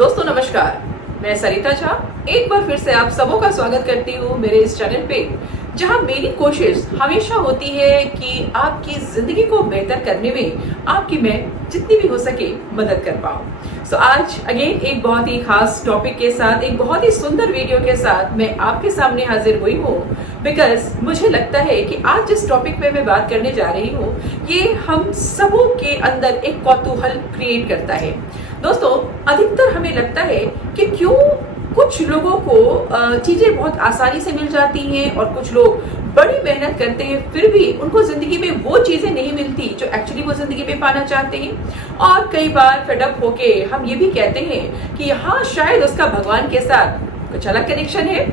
दोस्तों नमस्कार, मैं सरिता झा एक बार फिर से आप सबों का स्वागत करती हूँ मेरे इस चैनल पे, जहाँ मेरी कोशिश हमेशा होती है कि आपकी जिंदगी को बेहतर करने में आपकी मैं जितनी भी हो सके मदद कर पाऊँ। सो आज अगेन एक बहुत ही खास टॉपिक के साथ, एक बहुत ही सुंदर वीडियो के साथ मैं आपके सामने हाजिर हुई हूँ, बिकॉज मुझे लगता है कि आज जिस टॉपिक पे मैं बात करने जा रही हूँ ये हम सबों के अंदर एक कौतूहल क्रिएट करता है। दोस्तों, अधिकतर हमें लगता है कि क्यों कुछ लोगों को चीजें बहुत आसानी से मिल जाती हैं और कुछ लोग बड़ी मेहनत करते हैं फिर भी उनको जिंदगी में वो चीजें नहीं मिलती जो एक्चुअली वो जिंदगी में पाना चाहते हैं। और कई बार फेडअप होके हम ये भी कहते हैं कि हाँ, शायद उसका भगवान के साथ कुछ अलग कनेक्शन है।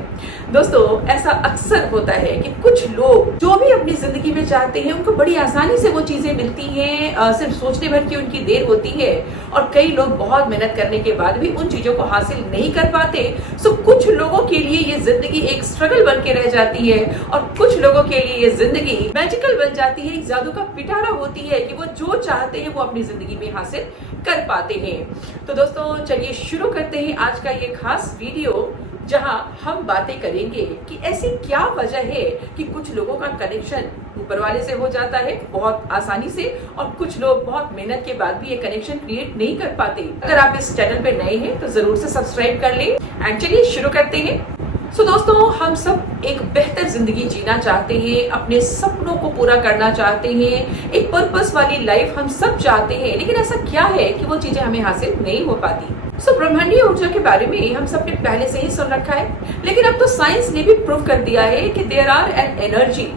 दोस्तों, ऐसा अक्सर होता है कि कुछ लोग जो भी अपनी जिंदगी में चाहते हैं उनको बड़ी आसानी से वो चीजें मिलती हैं, सिर्फ सोचने भर की उनकी देर होती है। और कई लोग बहुत मेहनत करने के बाद भी उन चीजों को हासिल नहीं कर पाते। सो कुछ लोगों के लिए ये जिंदगी एक स्ट्रगल बन के रह जाती है और कुछ लोगों के लिए ये जिंदगी मैजिकल बन जाती है, एक जादू का पिटारा होती है कि वो जो चाहते हैं वो अपनी जिंदगी में हासिल कर पाते हैं। तो दोस्तों, चलिए शुरू करते हैं आज का ये खास वीडियो, जहां हम बातें करेंगे कि ऐसी क्या वजह है कि कुछ लोगों का कनेक्शन ऊपर वाले से हो जाता है बहुत आसानी से और कुछ लोग बहुत मेहनत के बाद भी ये कनेक्शन क्रिएट नहीं कर पाते। अगर आप इस चैनल पे नए हैं तो जरूर से सब्सक्राइब कर लें। एंड चलिए शुरू करते हैं। सो दोस्तों, हम सब एक बेहतर जिंदगी जीना चाहते हैं, अपने सपनों को पूरा करना चाहते हैं, एक पर्पस वाली लाइफ हम सब चाहते हैं, लेकिन ऐसा क्या है कि वो चीजें हमें हासिल नहीं हो पाती। ब्रह्मांडीय ऊर्जा के बारे में हम सबने पहले से ही सुन रखा है, लेकिन अब तो साइंस ने भी प्रूव कर दिया है कि देयर आर एन एनर्जी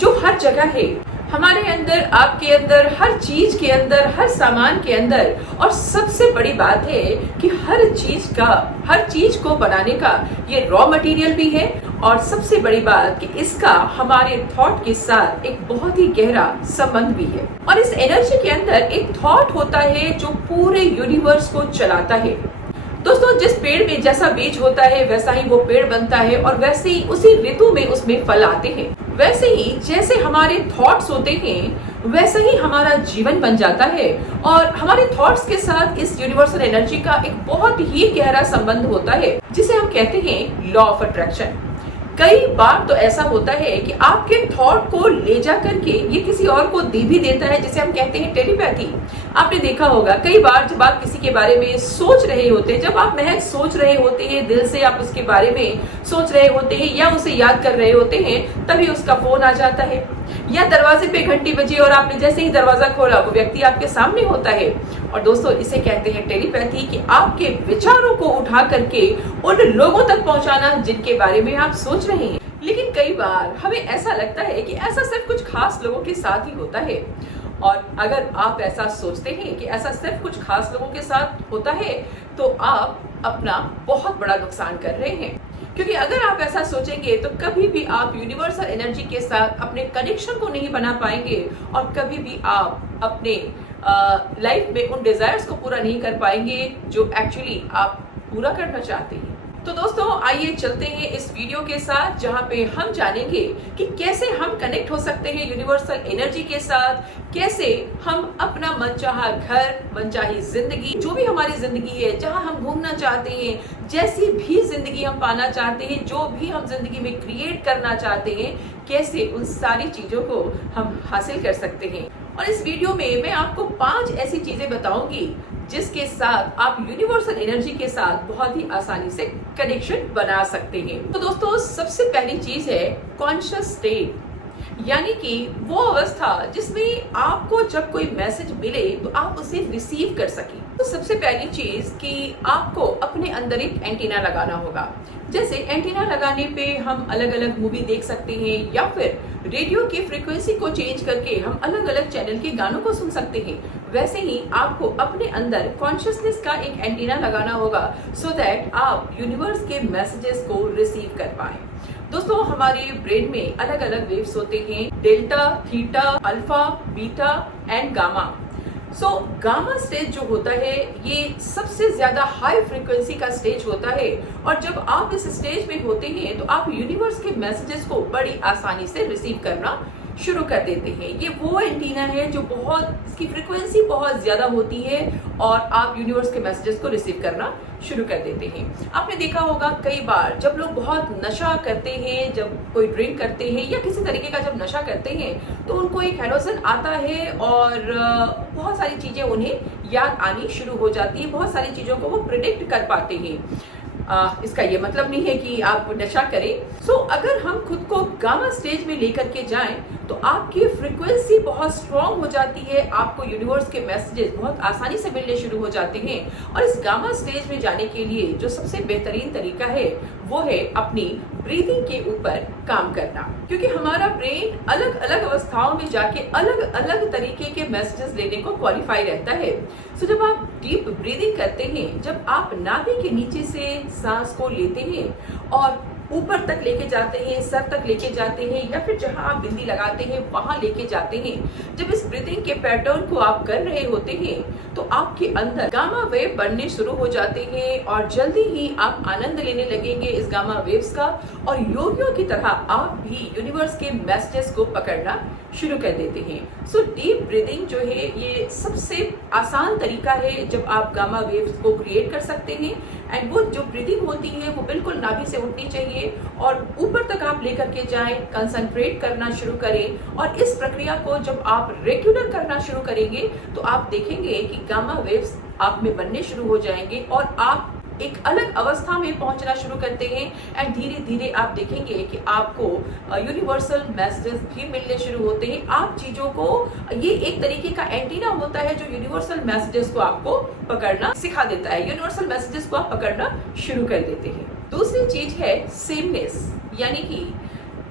जो हर जगह है, हमारे अंदर, आपके अंदर, हर चीज के अंदर, हर सामान के अंदर। और सबसे बड़ी बात है कि हर चीज को बनाने का ये रॉ मटेरियल भी है। और सबसे बड़ी बात कि इसका हमारे थॉट के साथ एक बहुत ही गहरा संबंध भी है। और इस एनर्जी के अंदर एक थॉट होता है जो पूरे यूनिवर्स को चलाता है। दोस्तों, जिस पेड़ में जैसा बीज होता है वैसा ही वो पेड़ बनता है और वैसे ही उसी ऋतु में उसमें फल आते हैं। वैसे ही जैसे हमारे थॉट्स होते हैं वैसे ही हमारा जीवन बन जाता है। और हमारे थॉट्स के साथ इस यूनिवर्सल एनर्जी का एक बहुत ही गहरा संबंध होता है, जिसे हम कहते हैं लॉ ऑफ अट्रैक्शन। कई बार तो ऐसा होता है कि आपके थॉट को ले जा करके ये किसी और को दे भी देता है, जिसे हम कहते हैं टेलीपैथी। आपने देखा होगा कई बार जब आप किसी के बारे में सोच रहे होते हैं, जब आप महज सोच रहे होते हैं, दिल से आप उसके बारे में सोच रहे होते हैं या उसे याद कर रहे होते हैं, तभी उसका फोन आ जाता है या दरवाजे पे घंटी बजी और आपने जैसे ही दरवाजा खोला वो व्यक्ति आपके सामने होता है। और दोस्तों, इसे कहते हैं टेलीपैथी, कि आपके विचारों को उठा करके उन लोगों तक पहुंचाना जिनके बारे में आप सोच रहे हैं। लेकिन कई बार हमें ऐसा लगता है कि ऐसा सिर्फ कुछ खास लोगों के साथ ही होता है। और अगर आप ऐसा सोचते हैं कि ऐसा सिर्फ कुछ खास लोगों के साथ होता है तो आप अपना बहुत बड़ा नुकसान कर रहे हैं। क्योंकि अगर आप ऐसा सोचेंगे तो कभी भी आप यूनिवर्सल एनर्जी के साथ अपने कनेक्शन को नहीं बना पाएंगे और कभी भी आप अपने लाइफ में उन डिजायर्स को पूरा नहीं कर पाएंगे जो एक्चुअली आप पूरा करना चाहते हैं। तो दोस्तों, आइए चलते हैं इस वीडियो के साथ, जहां पे हम जानेंगे कि कैसे हम कनेक्ट हो सकते हैं यूनिवर्सल एनर्जी के साथ, कैसे हम अपना मनचाहा घर, मनचाही जिंदगी, जो भी हमारी जिंदगी है, जहां हम घूमना चाहते हैं, जैसी भी जिंदगी हम पाना चाहते हैं, जो भी हम जिंदगी में क्रिएट करना चाहते हैं, कैसे उन सारी चीजों को हम हासिल कर सकते हैं। और इस वीडियो में मैं आपको 5 ऐसी चीजें बताऊंगी जिसके साथ आप यूनिवर्सल एनर्जी के साथ बहुत ही आसानी से कनेक्शन बना सकते हैं। तो दोस्तों, सबसे पहली चीज है कॉन्शियस स्टेट, यानी कि वो अवस्था जिसमें आपको जब कोई मैसेज मिले तो आप उसे रिसीव कर सकें। तो सबसे पहली चीज कि आपको अपने अंदर एक एंटीना लगाना होगा। जैसे एंटीना लगाने पे हम अलग अलग मूवी देख सकते हैं या फिर रेडियो की फ्रीक्वेंसी को चेंज करके हम अलग अलग चैनल के गानों को सुन सकते हैं। वैसे ही आपको अपने अंदर कॉन्शियसनेस का एक एंटीना लगाना होगा सो दैट आप यूनिवर्स के मैसेजेस को रिसीव कर पाए। दोस्तों, हमारे ब्रेन में अलग अलग वेव्स होते हैं, delta, theta, alpha, beta and gamma. Gamma stage जो होता है ये सबसे ज्यादा हाई फ्रीक्वेंसी का स्टेज होता है। और जब आप इस स्टेज में होते हैं तो आप यूनिवर्स के मैसेजेस को बड़ी आसानी से रिसीव करना शुरू कर देते हैं। ये वो एंटीना है जो इसकी फ्रीक्वेंसी बहुत ज्यादा होती है और आप यूनिवर्स के मैसेजेस को रिसीव करना शुरू कर देते हैं। आपने देखा होगा कई बार जब लोग बहुत नशा करते हैं, जब कोई ड्रिंक करते हैं या किसी तरीके का जब नशा करते हैं, तो उनको एक हेलोजन आता है और बहुत सारी चीजें उन्हें याद आनी शुरू हो जाती है, बहुत सारी चीजों को वो प्रिडिक्ट कर पाते हैं। इसका ये मतलब नहीं है कि आप नशा करें। सो अगर हम खुद को गामा स्टेज में लेकर के जाएं तो आपकी फ्रीक्वेंसी बहुत स्ट्रांग हो जाती है, आपको यूनिवर्स के मैसेजेस बहुत आसानी से मिलने शुरू हो जाते हैं। और इस गामा स्टेज में जाने के लिए जो सबसे बेहतरीन तरीका है वो है अपनी ब्रीदिंग के ऊपर काम करना, क्योंकि हमारा ब्रेन अलग अलग अवस्थाओं में जाके अलग अलग तरीके के मैसेजेस लेने को क्वालिफाई रहता है। सो जब आप डीप ब्रीदिंग करते हैं, जब आप नाभि के नीचे से सांस को लेते हैं और ऊपर तक लेके जाते हैं, सर तक लेके जाते हैं, या फिर जहां आप बिंदी लगाते हैं वहां लेके जाते हैं, जब इस ब्रीदिंग के पैटर्न को आप कर रहे होते हैं तो आपके अंदर गामा वेव बनने शुरू हो जाते हैं और जल्दी ही आप आनंद लेने लगेंगे इस गामा वेव्स का, और योगियों की तरह आप भी यूनिवर्स के मैसेजेस को पकड़ना शुरू कर देते हैं। सो डीप ब्रीदिंग जो है ये सबसे आसान तरीका है जब आप गामा वेव्स को क्रिएट कर सकते हैं। एंड वो जो ब्रीदिंग होती है वो बिल्कुल नाभि से उठनी चाहिए और ऊपर तक आप लेकर के जाएं, कंसंट्रेट करना शुरू करें। और इस प्रक्रिया को जब आप रेगुलर करना शुरू करेंगे तो आप देखेंगे कि गामा वेव्स आप में बनने शुरू हो जाएंगे और आप एक अलग अवस्था में पहुंचना शुरू करते हैं। एंड धीरे धीरे आप देखेंगे कि आपको यूनिवर्सल मैसेजेस भी मिलने शुरू होते हैं। आप चीजों को, ये एक तरीके का एंटीना होता है जो यूनिवर्सल मैसेजेस को आपको पकड़ना सिखा देता है, यूनिवर्सल मैसेजेस को आप पकड़ना शुरू कर देते हैं। दूसरी चीज है सेमनेस, यानी कि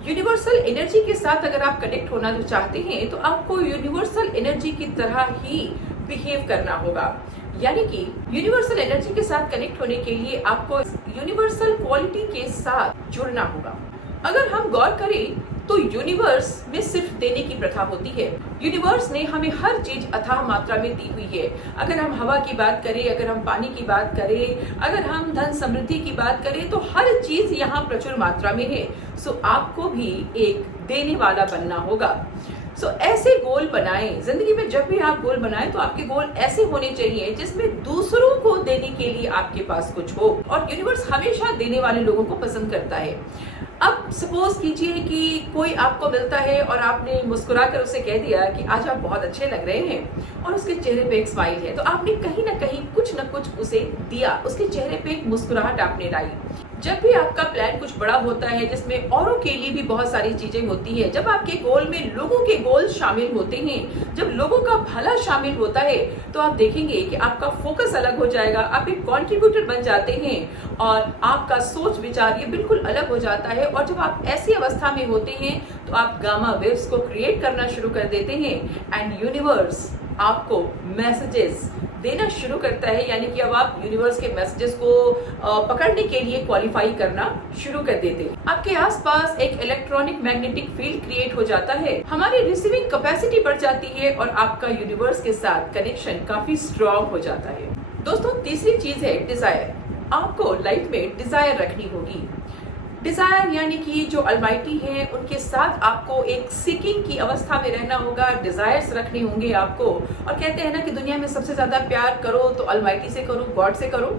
यूनिवर्सल एनर्जी के साथ अगर आप कनेक्ट होना जो चाहते हैं तो आपको यूनिवर्सल एनर्जी की तरह ही बिहेव करना होगा। यानी कि यूनिवर्सल एनर्जी के साथ कनेक्ट होने के लिए आपको यूनिवर्सल क्वालिटी के साथ जुड़ना होगा। अगर हम गौर करें तो यूनिवर्स में सिर्फ देने की प्रथा होती है। यूनिवर्स ने हमें हर चीज अथाह मात्रा में दी हुई है। अगर हम हवा की बात करें, अगर हम पानी की बात करें, अगर हम धन समृद्धि की बात करें, तो हर चीज यहाँ प्रचुर मात्रा में है। सो आपको भी एक देने वाला बनना होगा। सो ऐसे गोल बनाएं जिंदगी में। जब भी आप गोल बनाएं तो आपके गोल ऐसे होने चाहिए जिसमें दूसरों को देने के लिए आपके पास कुछ हो, और यूनिवर्स हमेशा देने वाले लोगों को पसंद करता है। अब सपोज कीजिए कि कोई आपको मिलता है और आपने मुस्कुराकर उसे कह दिया कि आज आप बहुत अच्छे लग रहे हैं, और उसके चेहरे पे एक स्माइल है, तो आपने कहीं ना कहीं कुछ न कुछ उसे दिया, उसके चेहरे पे एक मुस्कुराहट आपने लाई। जब भी आपका प्लान कुछ बड़ा होता है जिसमें औरों के लिए भी बहुत सारी चीजें होती है, जब आपके गोल में लोगों के गोल शामिल होते हैं, जब लोगों का भला शामिल होता है, तो आप देखेंगे कि आपका फोकस अलग हो जाएगा, आप एक कंट्रीब्यूटर बन जाते हैं और आपका सोच विचार ये बिल्कुल अलग हो जाता है। और जब आप ऐसी अवस्था में होते हैं तो आप गामा वेव्स को क्रिएट करना शुरू कर देते हैं एंड यूनिवर्स आपको मैसेजेस देना शुरू करता है। यानी कि अब आप यूनिवर्स के मैसेजेस को पकड़ने के लिए क्वालिफाई करना शुरू कर देते हैं। आपके आसपास एक इलेक्ट्रॉनिक मैग्नेटिक फील्ड क्रिएट हो जाता है, हमारी रिसीविंग कैपेसिटी बढ़ जाती है और आपका यूनिवर्स के साथ कनेक्शन काफी स्ट्रॉन्ग हो जाता है। दोस्तों, तीसरी चीज है डिजायर। आपको लाइफ में डिजायर रखनी होगी। डिजायर यानी कि जो अलमाइटी है उनके साथ आपको एक सीकिंग की अवस्था में रहना होगा, डिजायर्स रखने होंगे आपको। और कहते हैं ना कि दुनिया में सबसे ज्यादा प्यार करो तो अलमाइटी से करो, गॉड से करो।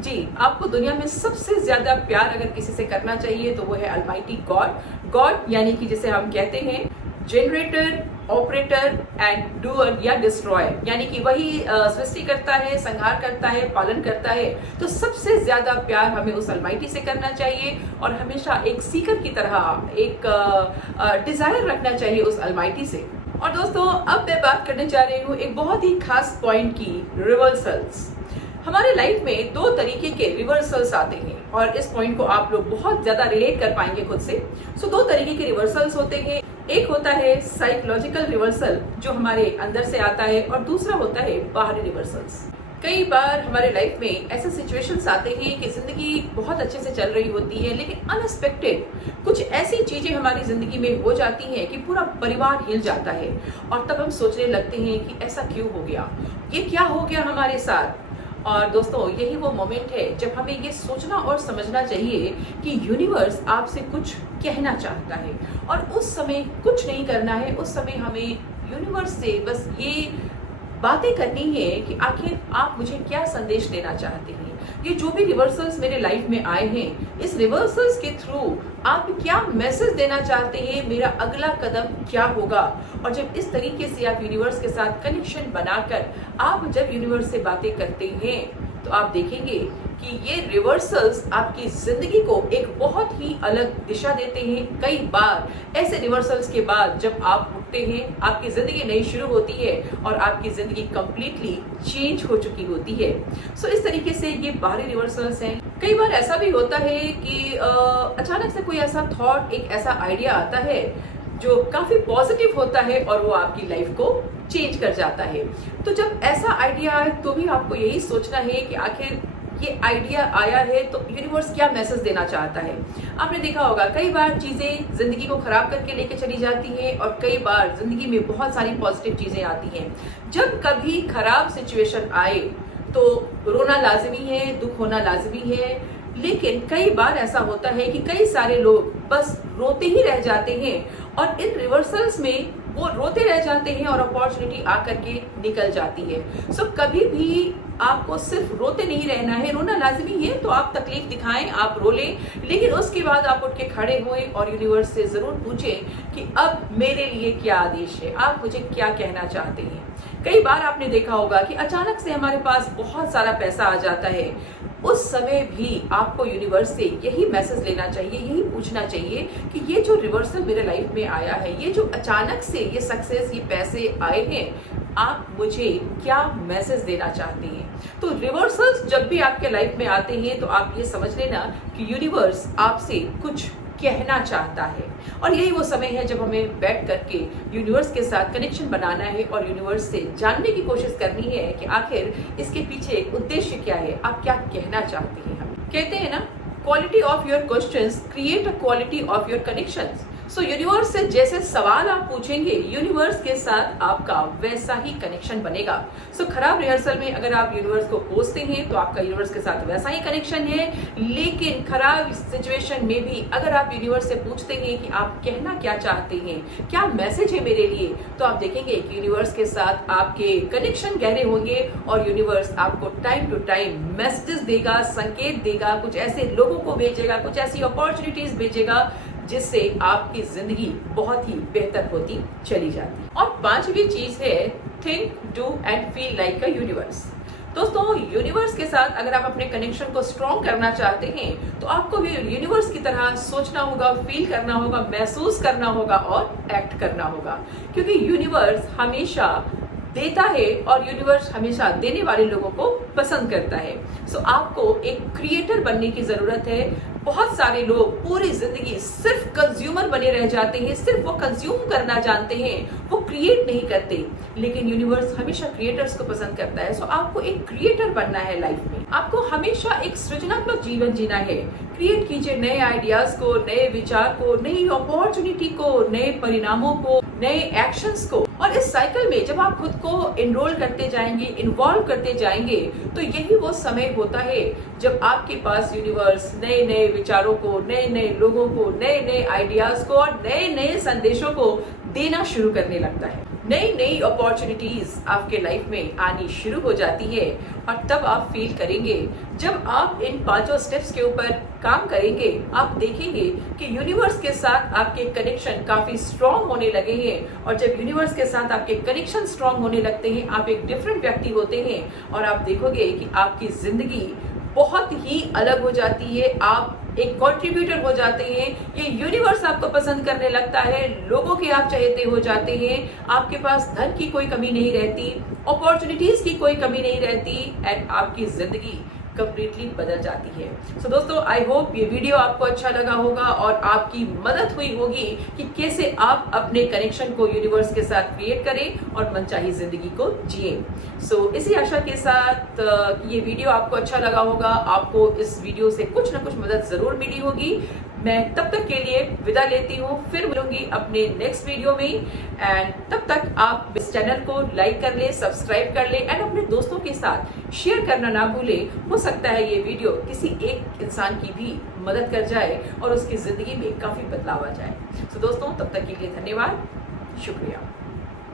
जी, आपको दुनिया में सबसे ज्यादा प्यार अगर किसी से करना चाहिए तो वो है अलमाइटी गॉड। गॉड यानी कि जिसे हम कहते हैं जनरेटर, ऑपरेटर एंड डूअर या डिस्ट्रॉयर, यानी कि वही सृष्टि करता है, संहार करता है, पालन करता है। तो सबसे ज्यादा प्यार हमें उस अलमाइटी से करना चाहिए और हमेशा एक सीकर की तरह एक डिजायर रखना चाहिए उस अलमाइटी से। और दोस्तों, अब मैं बात करने जा रही हूँ एक बहुत ही खास पॉइंट की, रिवर्सल्स। हमारे लाइफ में दो तरीके के रिवर्सल्स आते हैं और इस पॉइंट को आप लोग बहुत ज्यादा रिलेट कर पाएंगे खुद से। सो दो तरीके के रिवर्सल्स होते हैं। एक होता है साइकोलॉजिकल रिवर्सल जो हमारे अंदर से आता है, और दूसरा होता है बाहरी रिवर्सल्स। कई बार हमारे लाइफ में ऐसे सिचुएशंस आते हैं कि जिंदगी बहुत अच्छे से चल रही होती है, लेकिन अनएक्सपेक्टेड कुछ ऐसी चीजें हमारी जिंदगी में हो जाती हैं कि पूरा परिवार हिल जाता है। और तब हम सोचने लगते हैं कि ऐसा क्यों हो गया, ये क्या हो गया हमारे साथ। और दोस्तों यही वो मोमेंट है जब हमें ये सोचना और समझना चाहिए कि यूनिवर्स आपसे कुछ कहना चाहता है और उस समय कुछ नहीं करना है। उस समय हमें यूनिवर्स से बस ये बातें करनी है कि आखिर आप मुझे क्या संदेश देना चाहते हैं। ये जो भी रिवर्सल्स मेरे लाइफ में आए हैं, इस रिवर्सल्स के थ्रू आप क्या मैसेज देना चाहते हैं, मेरा अगला कदम क्या होगा। और जब इस तरीके से आप यूनिवर्स के साथ कनेक्शन बनाकर आप जब यूनिवर्स से बातें करते हैं तो आप देखेंगे कि ये रिवर्सल्स आपकी जिंदगी को एक बहुत ही अलग दिशा देते हैं। कई बार ऐसे रिवर्सल्स के बाद जब आप उठते हैं, आपकी जिंदगी नई शुरू होती है और आपकी जिंदगी कंप्लीटली चेंज हो चुकी होती है। सो इस तरीके से ये बाहरी रिवर्सल्स हैं। कई बार ऐसा भी होता है कि अचानक से कोई ऐसा थॉट, एक ऐसा आइडिया आता है जो काफी पॉजिटिव होता है और वो आपकी लाइफ को चेंज कर जाता है। तो जब ऐसा आइडिया आए तो भी आपको यही सोचना है कि आखिर ये आइडिया आया है तो यूनिवर्स क्या मैसेज देना चाहता है। आपने देखा होगा कई बार चीजें जिंदगी को खराब करके लेके चली जाती है और कई बार जिंदगी में बहुत सारी पॉजिटिव चीजें आती हैं। जब कभी खराब सिचुएशन आए तो रोना लाजमी है, दुख होना लाजमी है, लेकिन कई बार ऐसा होता है कि कई सारे लोग बस रोते ही रह जाते हैं और इन रिवर्सल्स में वो रोते रह जाते हैं और अपॉर्चुनिटी आकर के निकल जाती है। सो कभी भी आपको सिर्फ रोते नहीं रहना है, रोना लाजमी है तो आप तकलीफ दिखाएं, आप रो लें, लेकिन उसके बाद आप उठ के खड़े हुए और यूनिवर्स से जरूर पूछें कि अब मेरे लिए क्या आदेश है, आप मुझे क्या कहना चाहते हैं। कई बार आपने देखा होगा कि अचानक से हमारे पास बहुत सारा पैसा आ जाता है, उस समय भी आपको यूनिवर्स से यही मैसेज लेना चाहिए, यही पूछना चाहिए कि ये जो रिवर्सल मेरे लाइफ में आया है, ये जो अचानक से ये सक्सेस, ये पैसे आए हैं, आप मुझे क्या मैसेज देना चाहते हैं। तो रिवर्सल्स जब भी आपके लाइफ में आते हैं तो आप ये समझ लेना कि यूनिवर्स आपसे कुछ कहना चाहता है और यही वो समय है जब हमें बैठ करके यूनिवर्स के साथ कनेक्शन बनाना है और यूनिवर्स से जानने की कोशिश करनी है कि आखिर इसके पीछे उद्देश्य क्या है, आप क्या कहना चाहते हैं। हम कहते हैं ना, quality of your questions create a quality of your connections. So universe से जैसे सवाल आप पूछेंगे, यूनिवर्स के साथ आपका वैसा ही कनेक्शन बनेगा। सो खराब रिहर्सल में अगर आप यूनिवर्स को कोसते हैं तो आपका यूनिवर्स के साथ वैसा ही कनेक्शन है, लेकिन खराब सिचुएशन में भी अगर आप यूनिवर्स से पूछते हैं कि आप कहना क्या चाहते हैं, क्या मैसेज है मेरे लिए, तो आप देखेंगे कि यूनिवर्स के साथ आपके कनेक्शन गहरे होंगे और यूनिवर्स आपको टाइम टू टाइम मैसेजेस देगा, संकेत देगा, कुछ ऐसे लोगों को भेजेगा, कुछ ऐसी अपॉर्चुनिटीज भेजेगा जिससे आपकी जिंदगी बहुत ही बेहतर होती चली जाती है। और पांचवी चीज है think, do and feel like a universe. दोस्तों यूनिवर्स के साथ अगर आप अपने कनेक्शन को स्ट्रॉन्ग करना चाहते हैं तो आपको भी यूनिवर्स की तरह सोचना होगा, फील करना होगा, महसूस करना होगा और एक्ट करना होगा, क्योंकि यूनिवर्स हमेशा देता है और यूनिवर्स हमेशा देने वाले लोगों को पसंद करता है। सो आपको एक क्रिएटर बनने की जरूरत है। बहुत सारे लोग पूरी जिंदगी सिर्फ कंज्यूमर बने रह जाते हैं, सिर्फ वो कंज्यूम करना जानते हैं, वो क्रिएट नहीं करते, लेकिन यूनिवर्स हमेशा क्रिएटर्स को पसंद करता है। सो आपको एक क्रिएटर बनना है लाइफ में, आपको हमेशा एक सृजनात्मक जीवन जीना है। क्रिएट कीजिए नए आइडियाज को, नए विचार को, नई अपॉर्चुनिटी को, नए परिणामों को, नए एक्शंस को। और इस साइकिल में जब आप खुद को इनरोल करते जाएंगे, इन्वॉल्व करते जाएंगे, तो यही वो समय होता है जब आपके पास यूनिवर्स नए नए विचारों को, नए नए लोगों को, नए नए आइडियाज को और नए नए संदेशों को देना शुरू करने लगता है। नई नई अपॉर्चुनिटीज आपके लाइफ में आनी शुरू हो जाती है और तब आप फील करेंगे, जब आप इन पांचों स्टेप्स के ऊपर काम करेंगे, आप देखेंगे कि यूनिवर्स के साथ आपके कनेक्शन काफी स्ट्रॉन्ग होने लगे हैं। और जब यूनिवर्स के साथ आपके कनेक्शन स्ट्रॉन्ग होने लगते हैं, आप एक डिफरेंट व्यक्ति होते हैं और आप देखोगे कि आपकी जिंदगी बहुत ही अलग हो जाती है। आप एक कंट्रीब्यूटर हो जाते हैं, ये यूनिवर्स आपको पसंद करने लगता है, लोगों के आप चहेते हो जाते हैं, आपके पास धन की कोई कमी नहीं रहती, अपॉर्चुनिटीज की कोई कमी नहीं रहती एंड आपकी जिंदगी कंप्लीटली बदल जाती है। सो दोस्तों, आई होप ये वीडियो आपको अच्छा लगा होगा और आपकी मदद हुई होगी कि कैसे आप अपने कनेक्शन को यूनिवर्स के साथ क्रिएट करें और मनचाही जिंदगी को जिए। सो इसी आशा के साथ कि ये वीडियो आपको अच्छा लगा होगा, आपको इस वीडियो से कुछ ना कुछ मदद जरूर मिली होगी। मैं तब तक के लिए विदा लेती हूँ, फिर मिलूंगी अपने नेक्स्ट वीडियो में। एंड तब तक आप इस चैनल को लाइक कर ले, सब्सक्राइब कर ले एंड अपने दोस्तों के साथ शेयर करना ना भूले। हो सकता है ये वीडियो किसी एक इंसान की भी मदद कर जाए और उसकी जिंदगी में काफी बदलाव आ जाए। तो दोस्तों, तब तक के लिए धन्यवाद, शुक्रिया।